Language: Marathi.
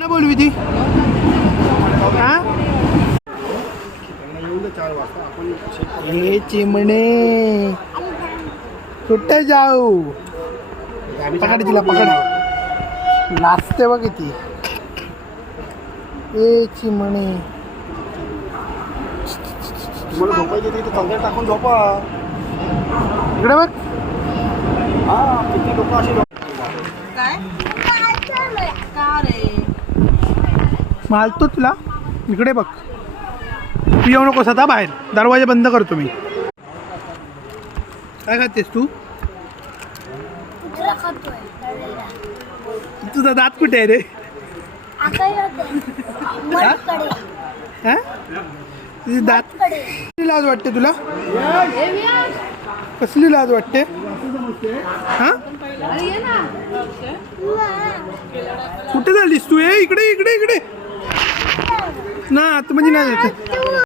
ना बोलवी ती हा हे चिमणे कुठे जाऊ पकड तिला पकड नाचते बघ किती ए चिमणे तुम्हाला झोपायची तिथे चांगलं टाकून झोपा. इकडे बघ हा किती लोक अशी काय का रे मारतो तुला इकडे बघ तू येऊ नकोस आता बाहेर दरवाजा बंद करतो मी काय खातेस तू तुझा दात कुठे आहे रे हा तुझी दात कसली लाज वाटते तुला कसली लाज वाटते हा कुठे झालीस तू इकडे इकडे इकडे ना आता म्हणजे नाही